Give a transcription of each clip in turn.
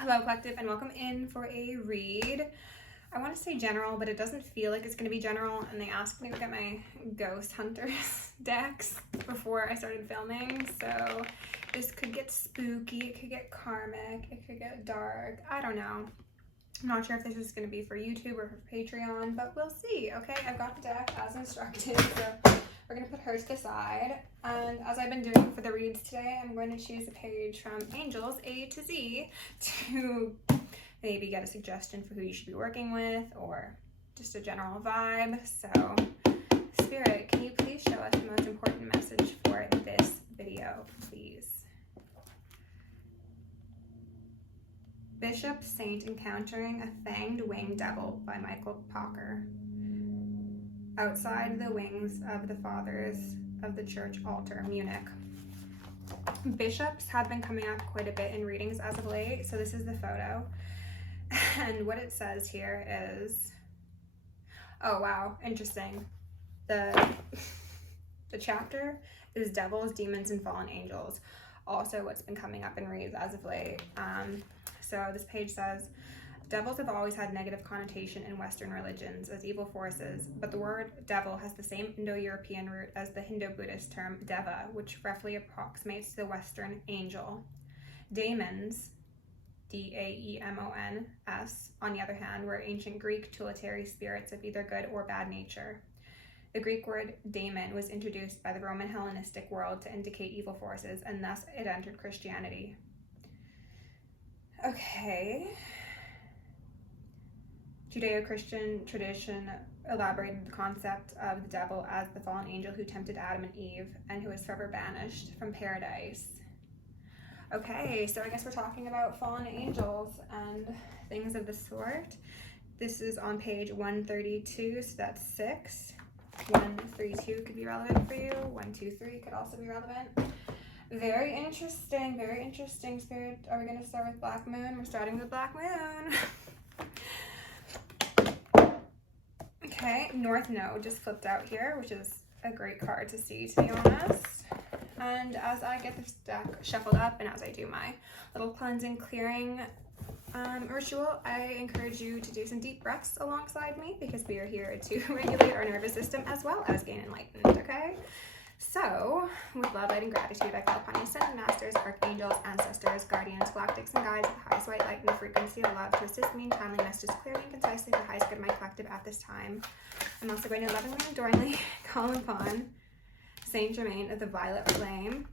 Hello collective, and welcome in for a read. I want to say general, but it doesn't feel like it's going to be general, and they asked me to get my Ghost Hunters decks before I started filming, so this could get spooky, it could get karmic, it could get dark, I don't know. I'm not sure if this is going to be for YouTube or for Patreon, but we'll see. Okay, I've got the deck as instructed, so we're going to put her to the side. And as I've been doing for the reads today, I'm going to choose a page from Angels A to Z to maybe get a suggestion for who you should be working with or just a general vibe. So, Spirit, can you please show us the most important message for this video, please? Bishop Saint Encountering a Fanged Winged Devil by Michael Pocker. Outside the wings of the Fathers of the Church Altar, Munich. Bishops have been coming up quite a bit in readings as of late, so this is the photo. And what it says here is, oh wow, interesting. The chapter is Devils, Demons, and Fallen Angels. Also what's been coming up in reads as of late. So this page says, devils have always had negative connotation in Western religions as evil forces, but the word devil has the same Indo-European root as the Hindu-Buddhist term deva, which roughly approximates to the Western angel. Daemons, D-A-E-M-O-N-S, on the other hand, were ancient Greek tutelary spirits of either good or bad nature. The Greek word daemon was introduced by the Roman Hellenistic world to indicate evil forces, and thus it entered Christianity. Okay. Judeo-Christian tradition elaborated the concept of the devil as the fallen angel who tempted Adam and Eve and who was forever banished from paradise. Okay, so I guess we're talking about fallen angels and things of the sort. This is on page 132, so that's 6. 132 could be relevant for you. 123 could also be relevant. Very interesting, Spirit. Are we going to start with Black Moon? We're starting with Black Moon. Okay, North Node just flipped out here, which is a great card to see, to be honest. And as I get this deck shuffled up and as I do my little cleansing, clearing ritual, I encourage you to do some deep breaths alongside me because we are here to regulate our nervous system as well as gain enlightenment, okay? So, with love, light, and gratitude, I call upon you, ascended masters, archangels, ancestors, guardians, galactics, and guides of the highest white light and the frequency of love to assist me in timely messages clearly and concisely for the highest good of my collective at this time. I'm also going to lovingly and adoringly call upon Saint Germain of the Violet Flame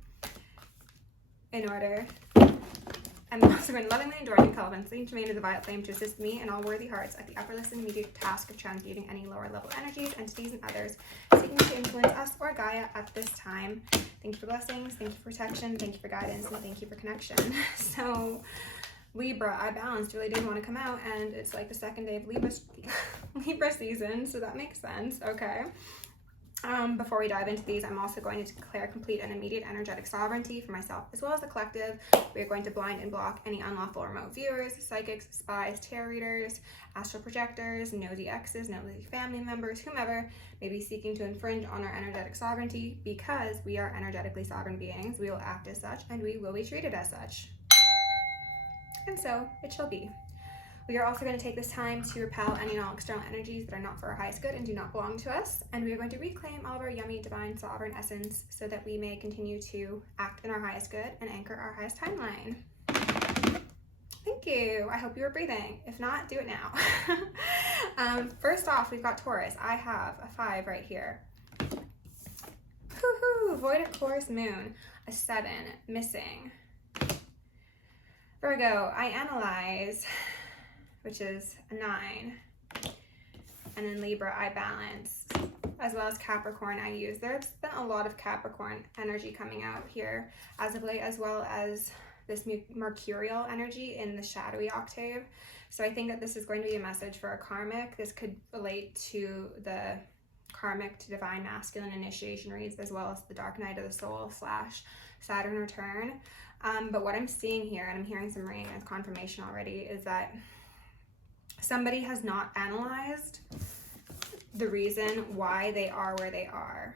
I'm also going to lovingly and adoringly call upon Saint Germain of the Violet Flame to assist me and all worthy hearts at the effortless and immediate task of transmuting any lower level energies, entities, and others seeking to influence us or Gaia at this time. Thank you for blessings, thank you for protection, thank you for guidance, and thank you for connection. So, Libra, I balanced, really didn't want to come out, and it's like the second day of Libra season, so that makes sense, okay? Before we dive into these, I'm also going to declare complete and immediate energetic sovereignty for myself as well as the collective. We are going to blind and block any unlawful remote viewers, psychics, spies, tarot readers, astral projectors, nosy exes, nosy family members, whomever may be seeking to infringe on our energetic sovereignty. Because we are energetically sovereign beings, we will act as such and we will be treated as such. And so it shall be. We are also going to take this time to repel any and all external energies that are not for our highest good and do not belong to us. And we are going to reclaim all of our yummy, divine, sovereign essence so that we may continue to act in our highest good and anchor our highest timeline. Thank you. I hope you were breathing. If not, do it now. First off, we've got Taurus. I have a 5 right here. Woohoo! Void of course, Moon. A 7. Missing. Virgo, I analyze, which is a 9, and then Libra, I balance, as well as Capricorn, I use. There's been a lot of Capricorn energy coming out here as of late, as well as this mercurial energy in the shadowy octave. So I think that this is going to be a message for a karmic. This could relate to the karmic to divine masculine initiation reads, as well as the dark night of the soul / Saturn return. But what I'm seeing here, and I'm hearing some ringing as confirmation already, is that somebody has not analyzed the reason why they are where they are.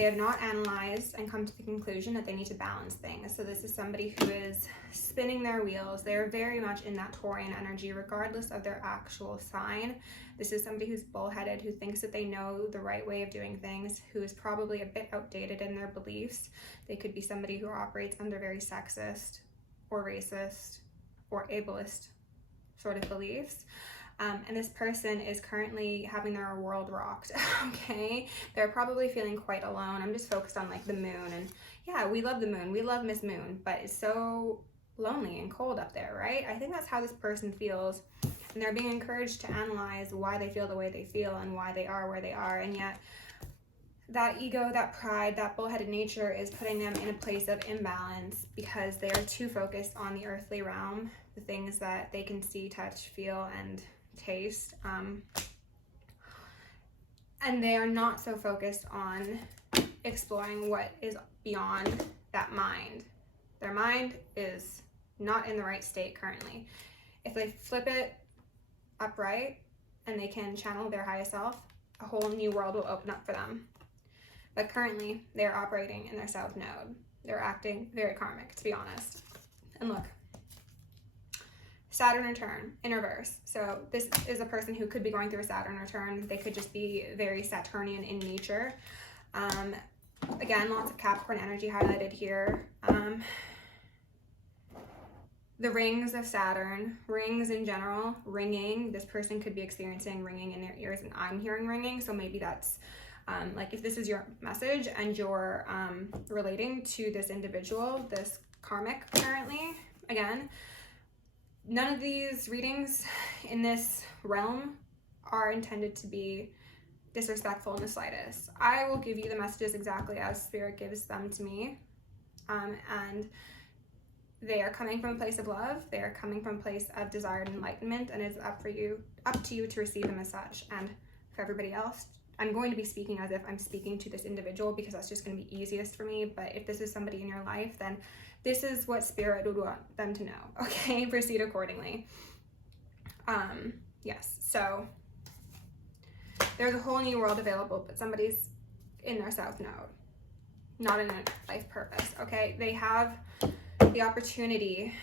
They have not analyzed and come to the conclusion that they need to balance things. So this is somebody who is spinning their wheels. They're very much in that Taurian energy, regardless of their actual sign. This is somebody who's bullheaded, who thinks that they know the right way of doing things, who is probably a bit outdated in their beliefs. They could be somebody who operates under very sexist or racist or ableist sort of beliefs. And this person is currently having their world rocked, okay? They're probably feeling quite alone. I'm just focused on like the moon, and yeah, we love the moon. We love Miss Moon, but it's so lonely and cold up there, right? I think that's how this person feels, and they're being encouraged to analyze why they feel the way they feel and why they are where they are, and yet that ego, that pride, that bullheaded nature is putting them in a place of imbalance because they are too focused on the earthly realm, the things that they can see, touch, feel, and taste, and they are not so focused on exploring what is beyond that mind. Their mind is not in the right state currently. If they flip it upright and they can channel their highest self, a whole new world will open up for them. But currently they're operating in their south node. They're acting very karmic, to be honest. And look, Saturn return in reverse. So this is a person who could be going through a Saturn return. They could just be very Saturnian in nature. Again, lots of Capricorn energy highlighted here. The rings of Saturn, rings in general, ringing. This person could be experiencing ringing in their ears, and I'm hearing ringing. So maybe that's like if this is your message and you're relating to this individual, this karmic currently, again, none of these readings in this realm are intended to be disrespectful in the slightest. I will give you the messages exactly as Spirit gives them to me, and they are coming from a place of love. They are coming from a place of desired enlightenment, and it's up to you to receive them as such. And for everybody else, I'm going to be speaking as if I'm speaking to this individual because that's just going to be easiest for me. But if this is somebody in your life, then this is what Spirit would want them to know, okay? Proceed accordingly. Yes, so there's a whole new world available, but somebody's in their south node, not in a life purpose, okay? They have the opportunity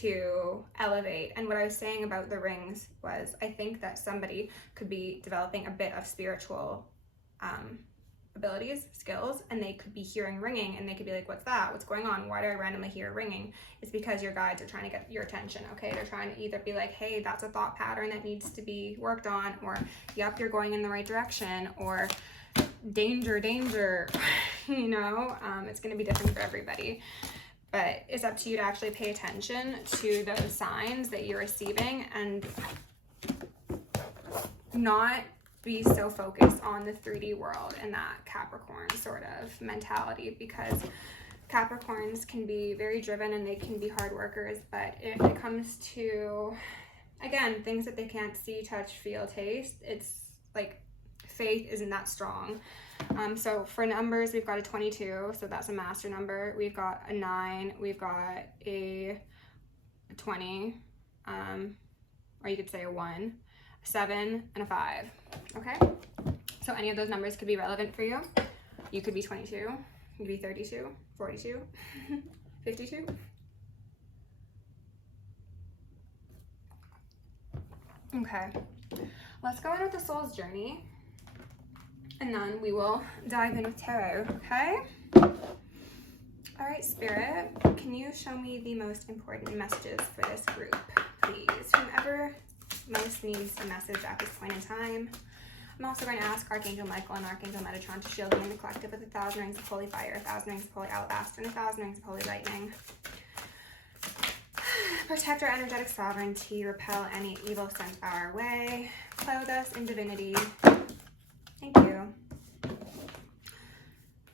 to elevate. And what I was saying about the rings was, I think that somebody could be developing a bit of spiritual abilities, skills, and they could be hearing ringing, and they could be like, what's that? What's going on? Why do I randomly hear ringing? It's because your guides are trying to get your attention, okay? They're trying to either be like, hey, that's a thought pattern that needs to be worked on, or yep, you're going in the right direction, or danger, danger, you know? It's going to be different for everybody. But it's up to you to actually pay attention to those signs that you're receiving and not be so focused on the 3D world and that Capricorn sort of mentality, because Capricorns can be very driven and they can be hard workers, but if it comes to, again, things that they can't see, touch, feel, taste, it's like faith isn't that strong. So for numbers, we've got a 22, so that's a master number. We've got a 9, we've got a 20, or you could say a 1, a 7, and a 5, okay? So any of those numbers could be relevant for you. You could be 22, you could be 32, 42, 52. Okay, let's go in with the soul's journey, and then we will dive in with tarot, okay? All right, Spirit, can you show me the most important messages for this group, please? Whomever most needs a message at this point in time. I'm also going to ask Archangel Michael and Archangel Metatron to shield me in the collective with 1,000 rings of holy fire, 1,000 rings of holy alabaster, and 1,000 rings of holy lightning. Protect our energetic sovereignty, repel any evil sent our way, clothe us in divinity. Thank you.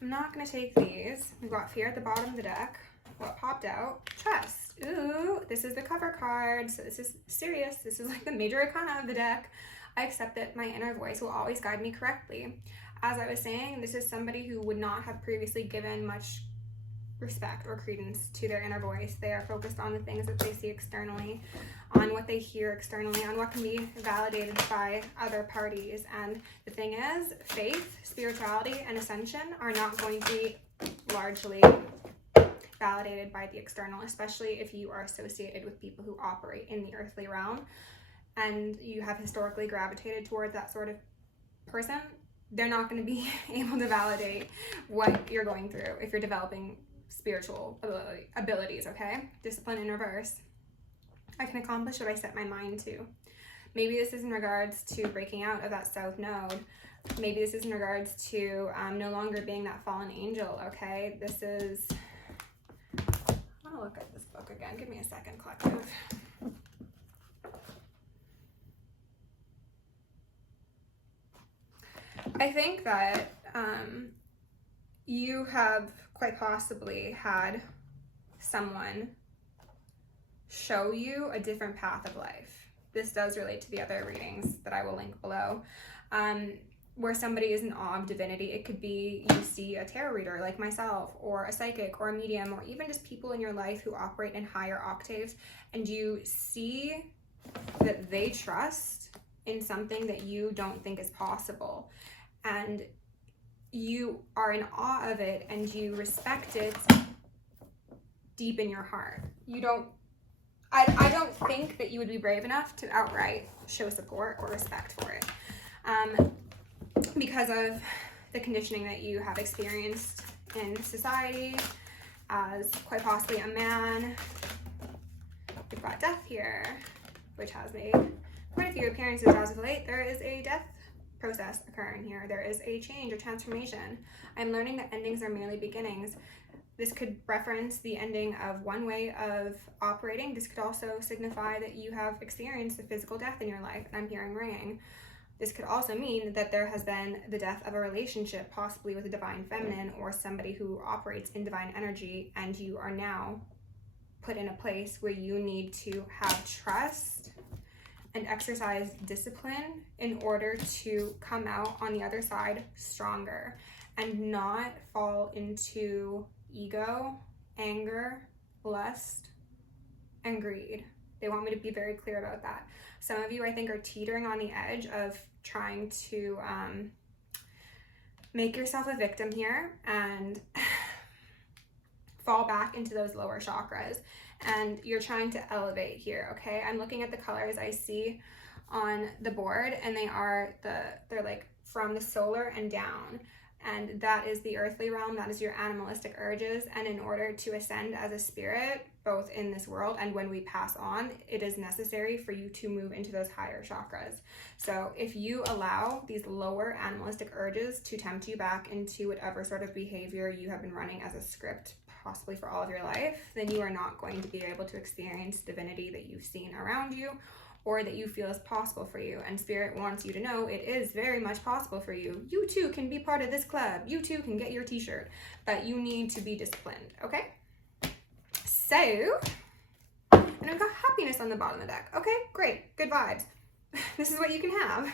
I'm not going to take these. We've got fear at the bottom of the deck. What popped out? Trust. Ooh, this is the cover card, so this is serious. This is like the major arcana of the deck. I accept that my inner voice will always guide me correctly. As I was saying, this is somebody who would not have previously given much respect or credence to their inner voice. They are focused on the things that they see externally, on what they hear externally, on what can be validated by other parties. And the thing is, faith, spirituality, and ascension are not going to be largely validated by the external, especially if you are associated with people who operate in the earthly realm and you have historically gravitated towards that sort of person. They're not going to be able to validate what you're going through if you're developing spiritual abilities, okay? Discipline in reverse. I can accomplish what I set my mind to. Maybe this is in regards to breaking out of that south node. Maybe this is in regards to no longer being that fallen angel, okay? This is... I want to look at this book again. Give me a second, collective. I think that you have quite possibly had someone show you a different path of life. This does relate to the other readings that I will link below. Where somebody is in awe of divinity. It could be you see a tarot reader like myself, or a psychic, or a medium, or even just people in your life who operate in higher octaves, and you see that they trust in something that you don't think is possible. And you are in awe of it and you respect it deep in your heart. I don't think that you would be brave enough to outright show support or respect for it. Because of the conditioning that you have experienced in society as quite possibly a man. We've got death here, which has made quite a few appearances as of late. There is a death process occurring here. There is a change, a transformation. I'm learning that endings are merely beginnings. This could reference the ending of one way of operating. This could also signify that you have experienced a physical death in your life, and I'm hearing ringing. This could also mean that there has been the death of a relationship, possibly with a divine feminine or somebody who operates in divine energy, and you are now put in a place where you need to have trust and exercise discipline in order to come out on the other side stronger and not fall into ego, anger, lust, and greed. They want me to be very clear about that. Some of you, I think, are teetering on the edge of trying to make yourself a victim here and fall back into those lower chakras. And you're trying to elevate here, okay? I'm looking at the colors I see on the board, and they're like from the solar and down. And that is the earthly realm, that is your animalistic urges. And in order to ascend as a spirit, both in this world and when we pass on, it is necessary for you to move into those higher chakras. So if you allow these lower animalistic urges to tempt you back into whatever sort of behavior you have been running as a script, possibly for all of your life, then you are not going to be able to experience divinity that you've seen around you or that you feel is possible for you. And Spirit wants you to know it is very much possible for you. You too can be part of this club. You too can get your t-shirt, but you need to be disciplined, okay? So, and I've got happiness on the bottom of the deck. Okay, great, good vibes. This is what you can have.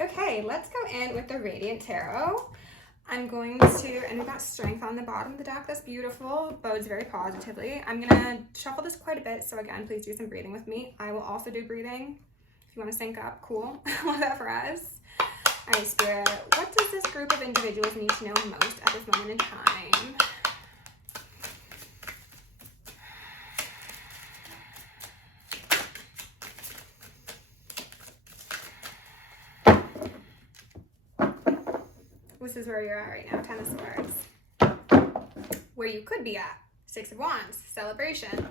Okay, let's go in with the Radiant Tarot. I'm going to, and we've got strength on the bottom of the deck. That's beautiful, bodes very positively. I'm gonna shuffle this quite a bit, so again, please do some breathing with me. I will also do breathing. If you wanna sync up, cool. Love that for us. All right, Spirit, what does this group of individuals need to know most at this moment in time? This is where you're at right now, 10 of Swords. Where you could be at, 6 of Wands, celebration.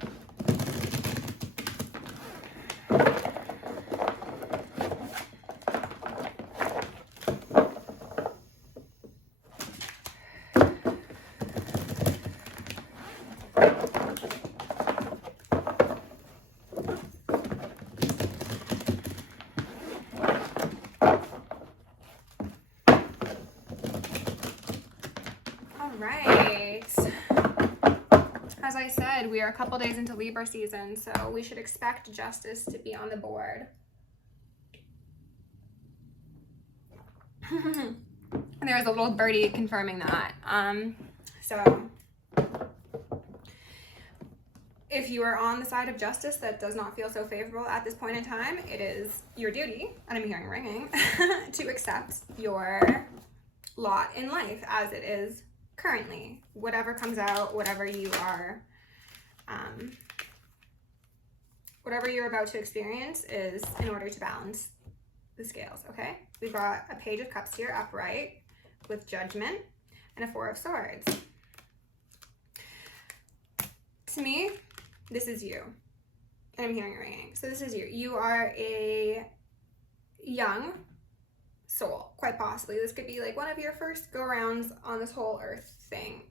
Right. As I said, we are a couple days into Libra season, so we should expect justice to be on the board. There's a little birdie confirming that. So if you are on the side of justice that does not feel so favorable at this point in time, it is your duty, and I'm hearing ringing, to accept your lot in life as it is currently. Whatever comes out, whatever you're about to experience is in order to balance the scales, okay? We've got a Page of Cups here upright with Judgment and a Four of Swords. To me, this is you. And I'm hearing a ringing. So this is you. You are a young soul, quite possibly. This could be like one of your first go-arounds on this whole earth thing.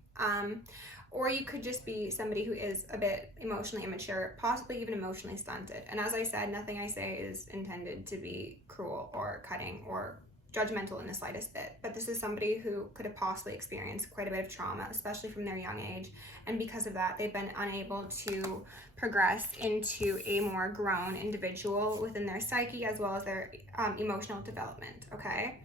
Or you could just be somebody who is a bit emotionally immature, possibly even emotionally stunted. And as I said, nothing I say is intended to be cruel or cutting or judgmental in the slightest bit. But this is somebody who could have possibly experienced quite a bit of trauma, especially from their young age. And because of that, they've been unable to progress into a more grown individual within their psyche as well as their emotional development, okay?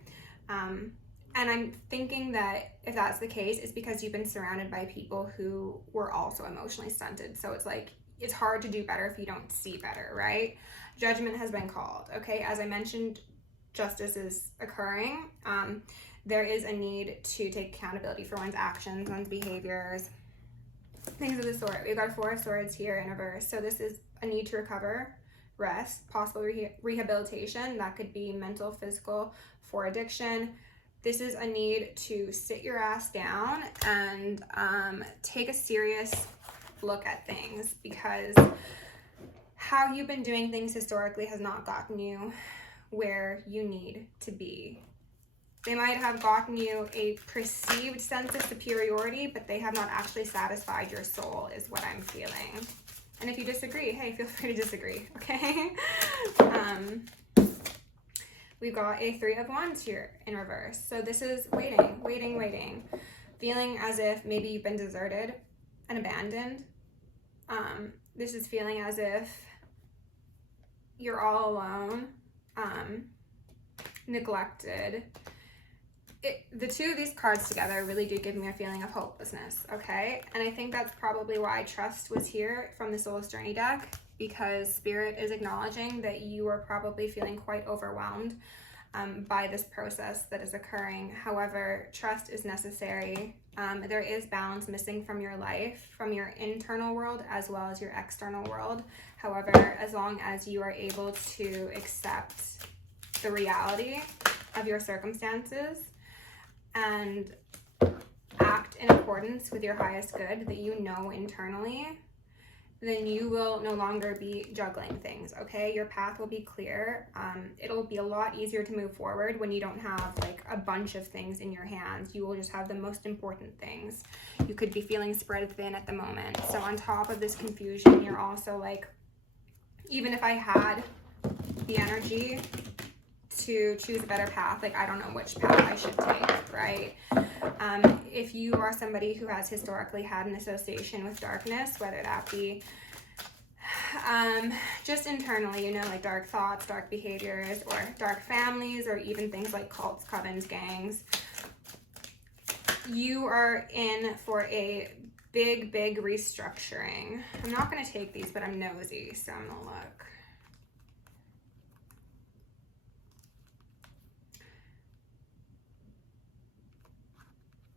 And I'm thinking that if that's the case, it's because you've been surrounded by people who were also emotionally stunted. So it's like, it's hard to do better if you don't see better, right? Judgment has been called, okay? As I mentioned, justice is occurring. There is a need to take accountability for one's actions, one's behaviors, things of the sort. We've got a Four of Swords here in reverse. So this is a need to recover, rest, possible rehabilitation. That could be mental, physical, for addiction. This is a need to sit your ass down and take a serious look at things, because how you've been doing things historically has not gotten you where you need to be. They might have gotten you a perceived sense of superiority, but they have not actually satisfied your soul, is what I'm feeling. And if you disagree, hey, feel free to disagree, okay? We've got a Three of Wands here in reverse. So this is waiting. Feeling as if maybe you've been deserted and abandoned. This is feeling as if you're all alone, neglected. The two of these cards together really do give me a feeling of hopelessness, okay? And I think that's probably why Trust was here from the Soul's Journey deck, because Spirit is acknowledging that you are probably feeling quite overwhelmed by this process that is occurring. However, trust is necessary. There is balance missing from your life, from your internal world as well as your external world. However, as long as you are able to accept the reality of your circumstances and act in accordance with your highest good that you know internally, then you will no longer be juggling things, okay? Your path will be clear. It'll be a lot easier to move forward when you don't have like a bunch of things in your hands. You will just have the most important things. You could be feeling spread thin at the moment. So on top of this confusion, you're also like, even if I had the energy to choose a better path, like I don't know which path I should take, right? If you are somebody who has historically had an association with darkness, whether that be just internally, you know, like dark thoughts, dark behaviors, or dark families, or even things like cults, covens, gangs, you are in for a big restructuring. I'm not going to take these, but I'm nosy, so I'm going to look.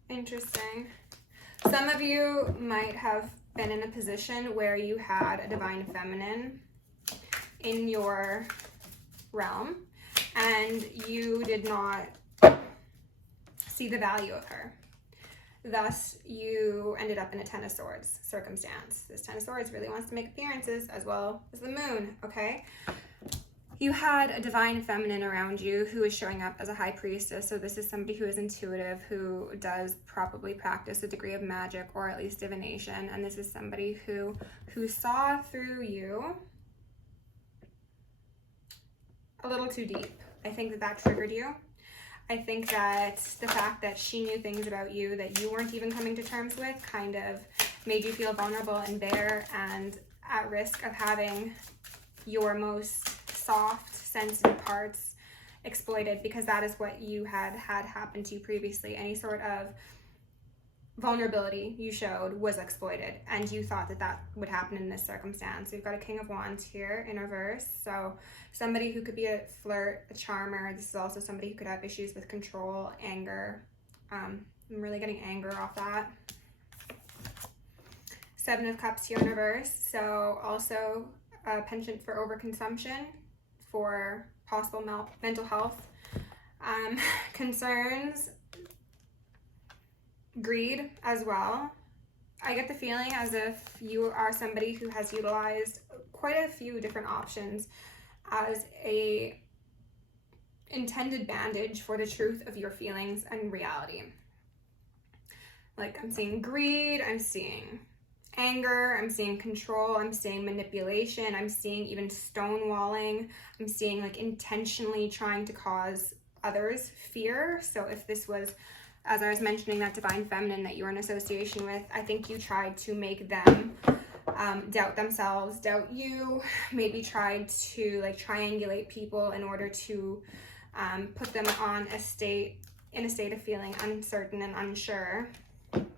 Interesting. Some of you might have been in a position where you had a divine feminine in your realm and you did not see the value of her. Thus, you ended up in a Ten of Swords circumstance. This Ten of Swords really wants to make appearances as well as the moon, okay? You had a divine feminine around you who is showing up as a high priestess. So this is somebody who is intuitive, who does probably practice a degree of magic or at least divination. And this is somebody who saw through you a little too deep. I think that triggered you. I think that the fact that she knew things about you that you weren't even coming to terms with kind of made you feel vulnerable and bare and at risk of having your most soft, sensitive parts exploited, because that is what you had happen to you previously. Any sort of vulnerability you showed was exploited, and you thought that that would happen in this circumstance. We've got a King of Wands here in reverse, so somebody who could be a flirt, a charmer. This is also somebody who could have issues with control, anger. I'm really getting anger off that. Seven of Cups here in reverse, so also a penchant for overconsumption, for possible mental health concerns, greed as well. I get the feeling as if you are somebody who has utilized quite a few different options as a intended bandage for the truth of your feelings and reality. Like, I'm seeing greed, I'm seeing anger, I'm seeing control, I'm seeing manipulation, I'm seeing even stonewalling, I'm seeing like intentionally trying to cause others fear. So if this was, as I was mentioning, that divine feminine that you're in association with, I think you tried to make them doubt themselves, doubt you, maybe tried to like triangulate people in order to put them in a state of feeling uncertain and unsure.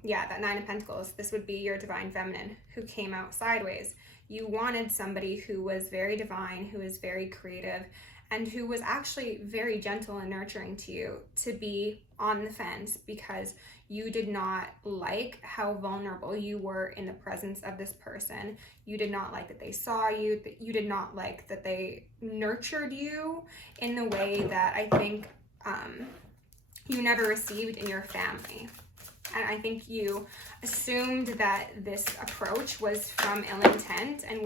Yeah, that Nine of Pentacles, this would be your divine feminine who came out sideways. You wanted somebody who was very divine, who was very creative, and who was actually very gentle and nurturing to you, to be on the fence, because you did not like how vulnerable you were in the presence of this person. You did not like that they saw you. You did not like that they nurtured you in the way that I think you never received in your family. And I think you assumed that this approach was from ill intent, and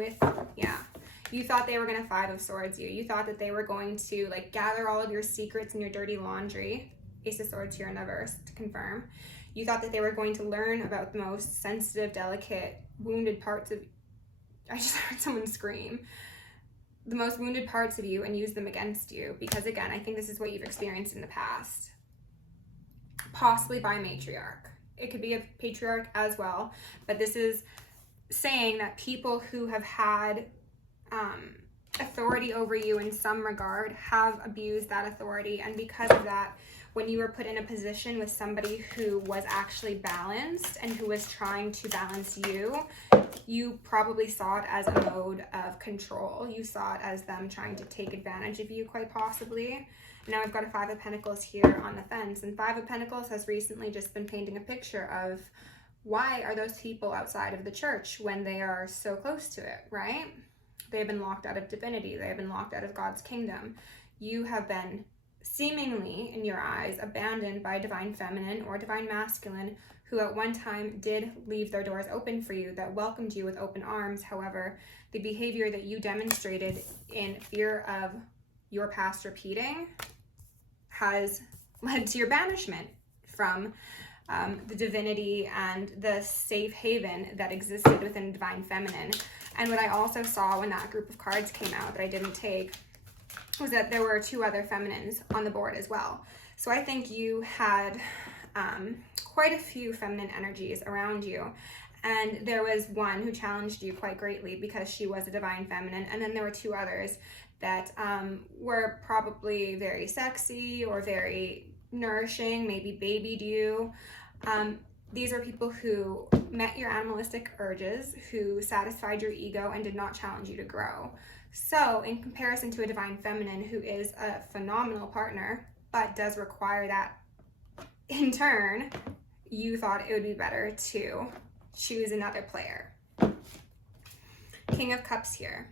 you thought they were going to Five of Swords you. You thought that they were going to like gather all of your secrets and your dirty laundry. Ace of Swords here in reverse to confirm. You thought that they were going to learn about the most sensitive, delicate, wounded parts of, I just heard someone scream, the most wounded parts of you, and use them against you. Because again, I think this is what you've experienced in the past. Possibly by a matriarch. It could be a patriarch as well, but this is saying that people who have had authority over you in some regard have abused that authority, and because of that, when you were put in a position with somebody who was actually balanced and who was trying to balance you, you probably saw it as a mode of control. You saw it as them trying to take advantage of you, quite possibly. Now I've got a Five of Pentacles here on the fence, and Five of Pentacles has recently just been painting a picture of why are those people outside of the church when they are so close to it, right? They've been locked out of divinity. They've been locked out of God's kingdom. You have been seemingly, in your eyes, abandoned by divine feminine or divine masculine, who at one time did leave their doors open for you, that welcomed you with open arms. However, the behavior that you demonstrated in fear of your past repeating has led to your banishment from the divinity and the safe haven that existed within divine feminine. And what I also saw when that group of cards came out that I didn't take was that there were two other feminines on the board as well. So I think you had quite a few feminine energies around you, and there was one who challenged you quite greatly because she was a divine feminine, and then there were two others that were probably very sexy or very nourishing, maybe babied you. These are people who met your animalistic urges, who satisfied your ego and did not challenge you to grow. So in comparison to a divine feminine who is a phenomenal partner, but does require that in turn, you thought it would be better to choose another player. King of Cups here.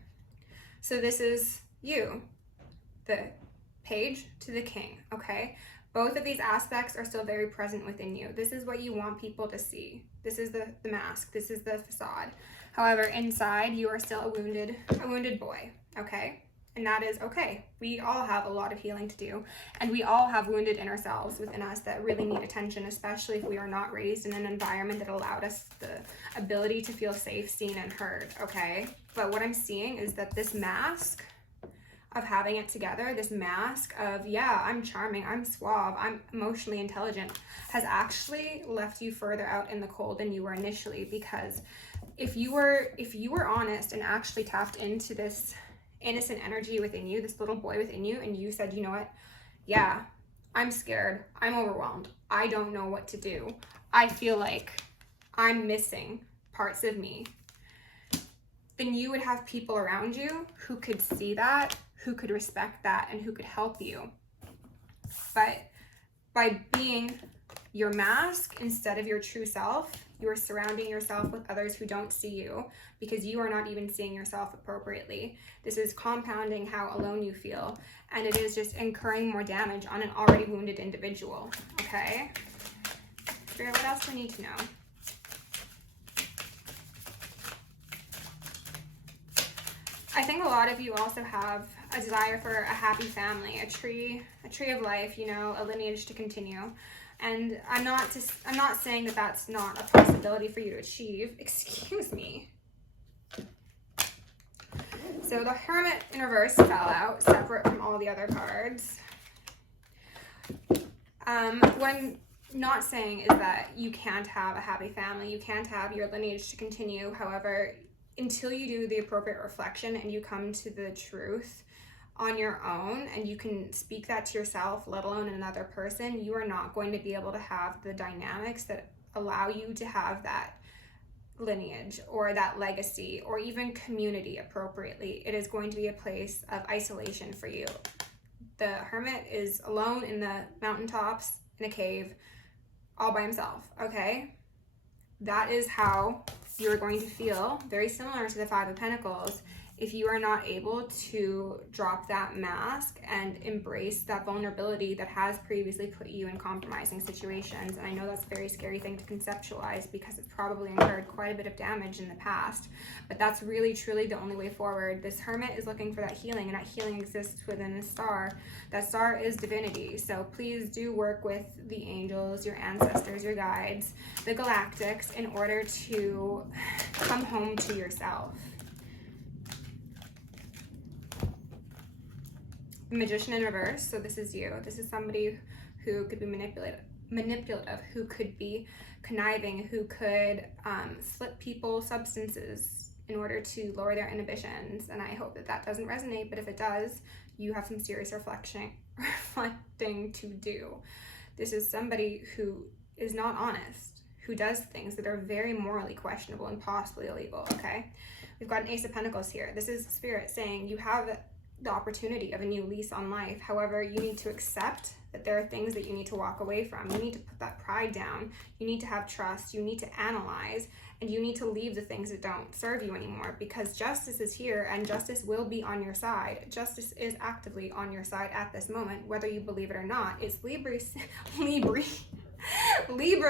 So this is you, the Page to the King, okay? Both of these aspects are still very present within you. This is what you want people to see. This is the mask. This is the facade. However, inside, you are still a wounded boy, okay? And that is okay. We all have a lot of healing to do, and we all have wounded inner selves within us that really need attention, especially if we are not raised in an environment that allowed us the ability to feel safe, seen, and heard, okay? But what I'm seeing is that this mask of having it together, this mask of, yeah, I'm charming, I'm suave, I'm emotionally intelligent, has actually left you further out in the cold than you were initially. Because if you were honest and actually tapped into this innocent energy within you, this little boy within you, and you said, you know what, yeah, I'm scared, I'm overwhelmed, I don't know what to do. I feel like I'm missing parts of me. Then you would have people around you who could see that, who could respect that, and who could help you. But by being your mask instead of your true self, you are surrounding yourself with others who don't see you because you are not even seeing yourself appropriately. This is compounding how alone you feel, and it is just incurring more damage on an already wounded individual, okay? Spirit, what else do I need to know? I think a lot of you also have a desire for a happy family, a tree of life, you know, a lineage to continue. And I'm not saying that that's not a possibility for you to achieve. Excuse me. So the Hermit in reverse fell out, separate from all the other cards. What I'm not saying is that you can't have a happy family. You can't have your lineage to continue. However, until you do the appropriate reflection and you come to the truth on your own and you can speak that to yourself, let alone another person, you are not going to be able to have the dynamics that allow you to have that lineage or that legacy or even community appropriately. It is going to be a place of isolation for you. The Hermit is alone in the mountaintops in a cave all by himself, okay? That is how you're going to feel, very similar to the Five of Pentacles, if you are not able to drop that mask and embrace that vulnerability that has previously put you in compromising situations. And I know that's a very scary thing to conceptualize because it's probably incurred quite a bit of damage in the past, but that's really truly the only way forward. This Hermit is looking for that healing, and that healing exists within a star. That star is divinity. So please do work with the angels, your ancestors, your guides, the galactics, in order to come home to yourself. Magician in reverse, so this is you. This is somebody who could be manipulative, who could be conniving, who could slip people substances in order to lower their inhibitions. And I hope that that doesn't resonate, but if it does, you have some serious reflecting to do. This is somebody who is not honest, who does things that are very morally questionable and possibly illegal, okay? We've got an Ace of Pentacles here. This is Spirit saying you have the opportunity of a new lease on life. However, you need to accept that there are things that you need to walk away from. You need to put that pride down. You need to have trust. You need to analyze, and you need to leave the things that don't serve you anymore, because justice is here and justice will be on your side. Justice is actively on your side at this moment, whether you believe it or not. It's Libra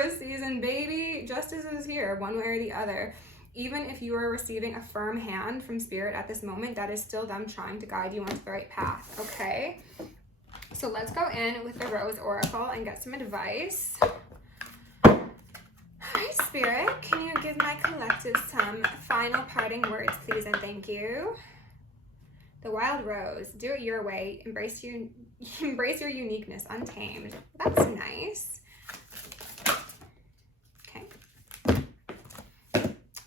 season, baby. Justice is here one way or the other. Even if you are receiving a firm hand from Spirit at this moment, that is still them trying to guide you onto the right path, okay? So let's go in with the Rose Oracle and get some advice. Hi, Spirit. Can you give my collective some final parting words, please, and thank you? The Wild Rose. Do it your way. Embrace your uniqueness, untamed. That's nice.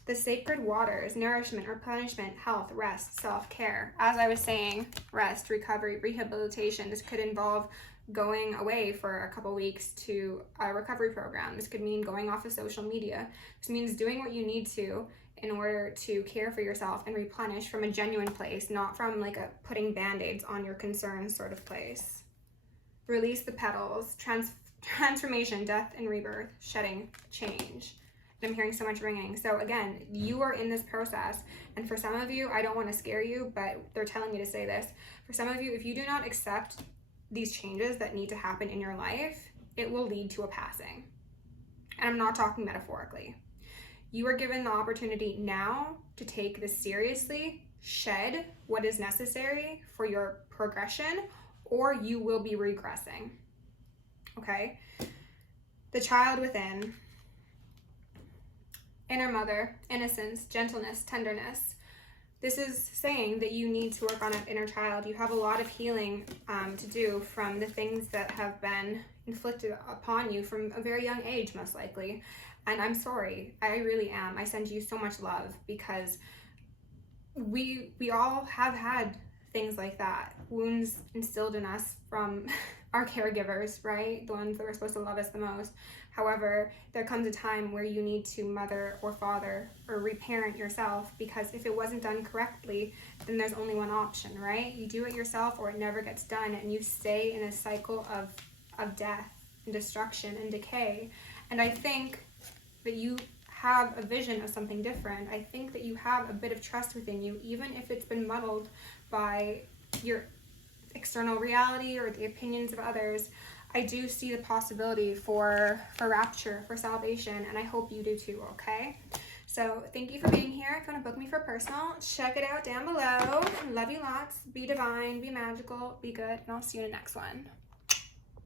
The Sacred Waters, nourishment, replenishment, health, rest, self-care. As I was saying, rest, recovery, rehabilitation. This could involve going away for a couple weeks to a recovery program. This could mean going off of social media. This means doing what you need to in order to care for yourself and replenish from a genuine place, not from like a putting band-aids on your concerns sort of place. Release the petals, transformation, death and rebirth, shedding, change. I'm hearing so much ringing. So again, you are in this process. And for some of you, I don't want to scare you, but they're telling me to say this. For some of you, if you do not accept these changes that need to happen in your life, it will lead to a passing. And I'm not talking metaphorically. You are given the opportunity now to take this seriously, shed what is necessary for your progression, or you will be regressing. Okay? The child within. Inner mother, innocence, gentleness, tenderness. This is saying that you need to work on an inner child. You have a lot of healing to do from the things that have been inflicted upon you from a very young age, most likely. And I'm sorry, I really am. I send you so much love because we all have had things like that, wounds instilled in us from our caregivers, right? The ones that are supposed to love us the most. However, there comes a time where you need to mother or father or reparent yourself, because if it wasn't done correctly, then there's only one option, right? You do it yourself or it never gets done, and you stay in a cycle of death and destruction and decay. And I think that you have a vision of something different. I think that you have a bit of trust within you, even if it's been muddled by your external reality or the opinions of others. I do see the possibility for rapture, for salvation, and I hope you do too, okay? So thank you for being here. If you want to book me for personal, check it out down below. Love you lots. Be divine, be magical, be good, and I'll see you in the next one.